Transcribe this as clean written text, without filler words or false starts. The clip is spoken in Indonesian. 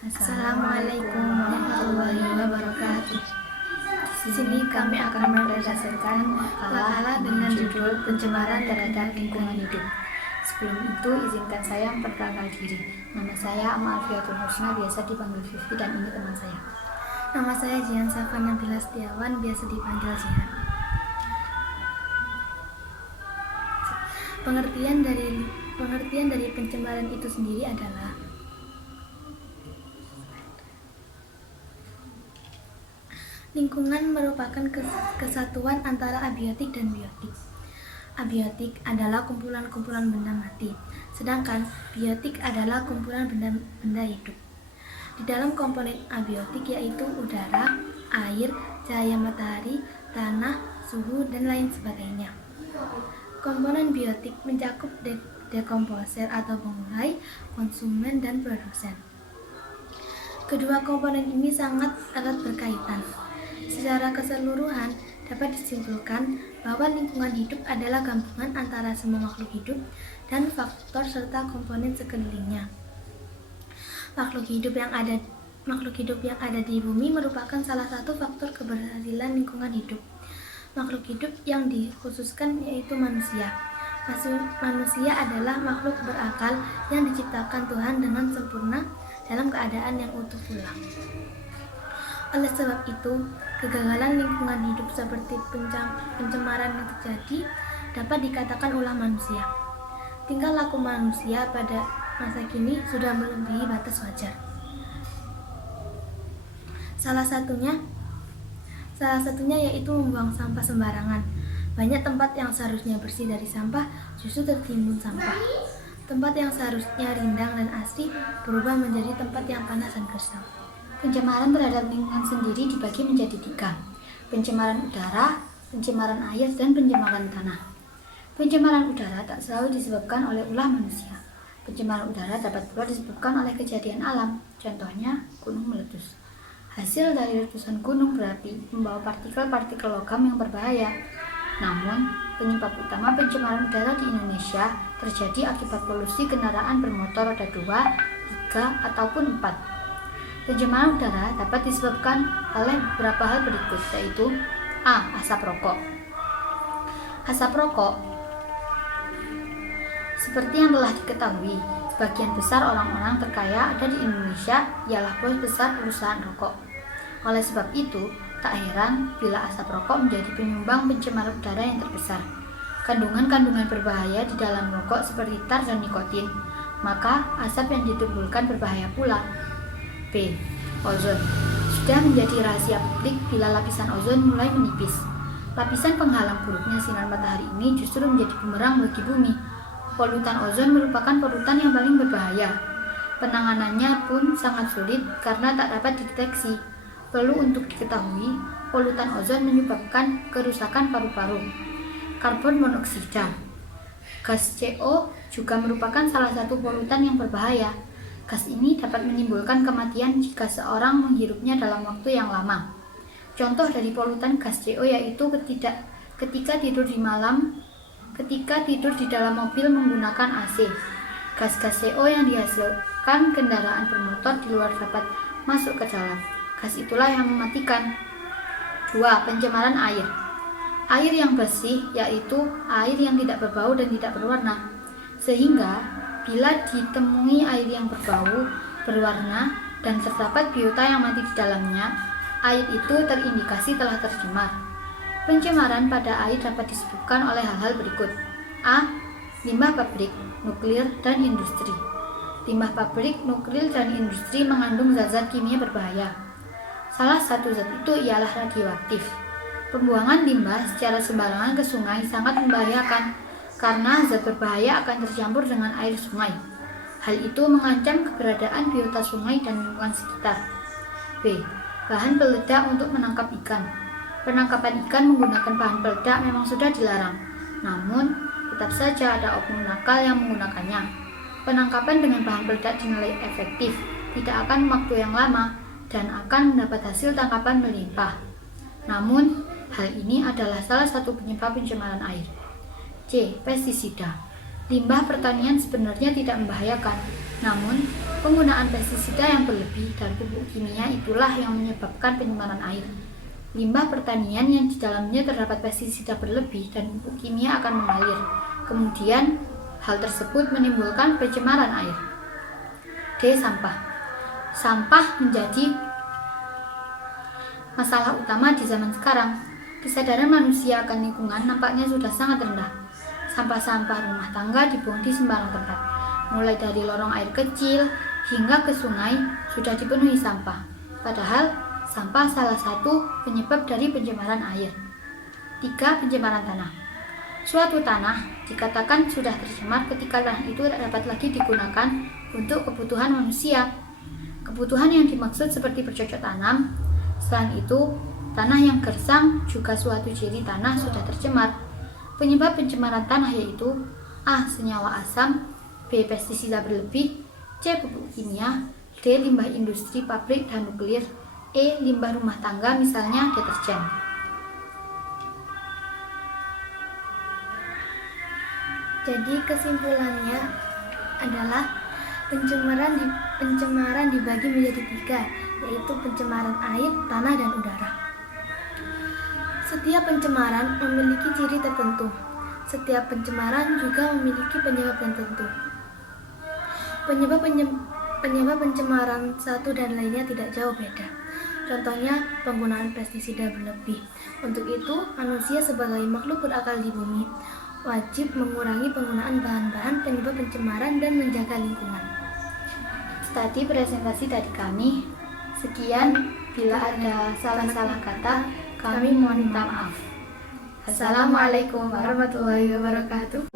Assalamualaikum warahmatullahi wabarakatuh. Di sini kami akan mempresentasikan makalah dengan judul pencemaran terhadap lingkungan hidup. Sebelum itu, izinkan saya memperkenalkan diri. Nama saya Amal Fiatul Husna, biasa dipanggil Vivi, dan ini teman saya. Nama saya Jihan Safan Nabila Setiawan, biasa dipanggil Jihan. Pengertian dari pencemaran itu sendiri adalah lingkungan merupakan kesatuan antara abiotik dan biotik. Abiotik adalah kumpulan-kumpulan benda mati, sedangkan biotik adalah kumpulan benda hidup. Di dalam komponen abiotik yaitu udara, air, cahaya matahari, tanah, suhu, dan lain sebagainya. Komponen biotik mencakup dekomposer atau pengulai, konsumen, dan produsen. Kedua komponen ini sangat erat berkaitan. Secara keseluruhan, dapat disimpulkan bahwa lingkungan hidup adalah gabungan antara semua makhluk hidup dan faktor serta komponen sekelilingnya. Makhluk hidup yang ada di bumi merupakan salah satu faktor keberhasilan lingkungan hidup. Makhluk hidup yang dikhususkan yaitu manusia. Manusia adalah makhluk berakal yang diciptakan Tuhan dengan sempurna dalam keadaan yang utuh pula. Oleh sebab itu, kegagalan lingkungan hidup seperti pencemaran yang terjadi dapat dikatakan ulah manusia. Tingkah laku manusia pada masa kini sudah melebihi batas wajar. Salah satunya yaitu membuang sampah sembarangan. Banyak tempat yang seharusnya bersih dari sampah justru tertimbun sampah. Tempat yang seharusnya rindang dan asri berubah menjadi tempat yang panas dan gersang. Pencemaran terhadap lingkungan sendiri dibagi menjadi 3: pencemaran udara, pencemaran air, dan pencemaran tanah. Pencemaran udara tak selalu disebabkan oleh ulah manusia. Pencemaran udara dapat pula disebabkan oleh kejadian alam, contohnya gunung meletus. Hasil dari letusan gunung berapi membawa partikel-partikel logam yang berbahaya. Namun, penyebab utama pencemaran udara di Indonesia terjadi akibat polusi kendaraan bermotor roda 2, 3, ataupun 4. Pencemaran udara dapat disebabkan oleh beberapa hal berikut, yaitu A. Asap rokok. Asap rokok, seperti yang telah diketahui, sebagian besar orang-orang terkaya ada di Indonesia ialah bos besar perusahaan rokok. Oleh sebab itu, tak heran bila asap rokok menjadi penyumbang pencemaran udara yang terbesar. Kandungan-kandungan berbahaya di dalam rokok seperti tar dan nikotin, maka asap yang ditimbulkan berbahaya pula. B. Ozon. Sudah menjadi rahasia publik bila lapisan ozon mulai menipis. Lapisan penghalang buruknya sinar matahari ini justru menjadi bumerang bagi bumi. Polutan ozon merupakan polutan yang paling berbahaya. Penanganannya pun sangat sulit karena tak dapat dideteksi. Perlu untuk diketahui, polutan ozon menyebabkan kerusakan paru-paru. Karbon monoksida. Gas CO juga merupakan salah satu polutan yang berbahaya. Gas ini dapat menimbulkan kematian jika seorang menghirupnya dalam waktu yang lama. Contoh dari polutan gas CO yaitu ketika tidur di dalam mobil menggunakan AC. Gas-gas CO yang dihasilkan kendaraan bermotor di luar dapat masuk ke dalam. Gas itulah yang mematikan. 2. Pencemaran air. Air yang bersih yaitu air yang tidak berbau dan tidak berwarna. Sehingga bila ditemui air yang berbau, berwarna, dan terdapat biota yang mati di dalamnya, air itu terindikasi telah tercemar. Pencemaran pada air dapat disebabkan oleh hal-hal berikut. A. Limbah pabrik, nuklir, dan industri. Limbah pabrik, nuklir, dan industri mengandung zat-zat kimia berbahaya. Salah satu zat itu ialah radioaktif. Pembuangan limbah secara sembarangan ke sungai sangat membahayakan, karena zat berbahaya akan tercampur dengan air sungai. Hal itu mengancam keberadaan biota sungai dan lingkungan sekitar. B. Bahan peledak untuk menangkap ikan. Penangkapan ikan menggunakan bahan peledak memang sudah dilarang, namun tetap saja ada oknum nakal yang menggunakannya. Penangkapan dengan bahan peledak dinilai efektif, tidak akan waktu yang lama, dan akan mendapat hasil tangkapan melimpah. Namun, hal ini adalah salah satu penyebab pencemaran air. C. Pestisida. Limbah pertanian sebenarnya tidak membahayakan, namun penggunaan pestisida yang berlebih dan pupuk kimia itulah yang menyebabkan pencemaran air. Limbah pertanian yang di dalamnya terdapat pestisida berlebih dan pupuk kimia akan mengalir. Kemudian, hal tersebut menimbulkan pencemaran air. D. Sampah. Sampah menjadi masalah utama di zaman sekarang. Kesadaran manusia akan lingkungan nampaknya sudah sangat rendah. Sampah-sampah rumah tangga dibuang di sembarang tempat. Mulai dari lorong air kecil hingga ke sungai sudah dipenuhi sampah. Padahal sampah salah satu penyebab dari pencemaran air. 3. Pencemaran tanah. Suatu tanah dikatakan sudah tercemar ketika tanah itu tak dapat lagi digunakan untuk kebutuhan manusia. Kebutuhan yang dimaksud seperti bercocok tanam. Selain itu, tanah yang gersang juga suatu ciri tanah sudah tercemar. Penyebab pencemaran tanah yaitu A. Senyawa asam, B. Pestisida berlebih, C. Pupuk kimia, D. Limbah industri, pabrik, dan nuklir, E. Limbah rumah tangga misalnya deterjen. Jadi kesimpulannya adalah pencemaran dibagi menjadi 3, yaitu pencemaran air, tanah, dan udara. Setiap pencemaran memiliki ciri tertentu. Setiap pencemaran juga memiliki penyebab tertentu. Penyebab pencemaran satu dan lainnya tidak jauh beda. Contohnya penggunaan pestisida berlebih. Untuk itu, manusia sebagai makhluk berakal di bumi wajib mengurangi penggunaan bahan-bahan penyebab pencemaran dan menjaga lingkungan. Tadi presentasi dari kami. Sekian, bila ada salah-salah kata, kami mohon minta maaf. Assalamualaikum warahmatullahi wabarakatuh.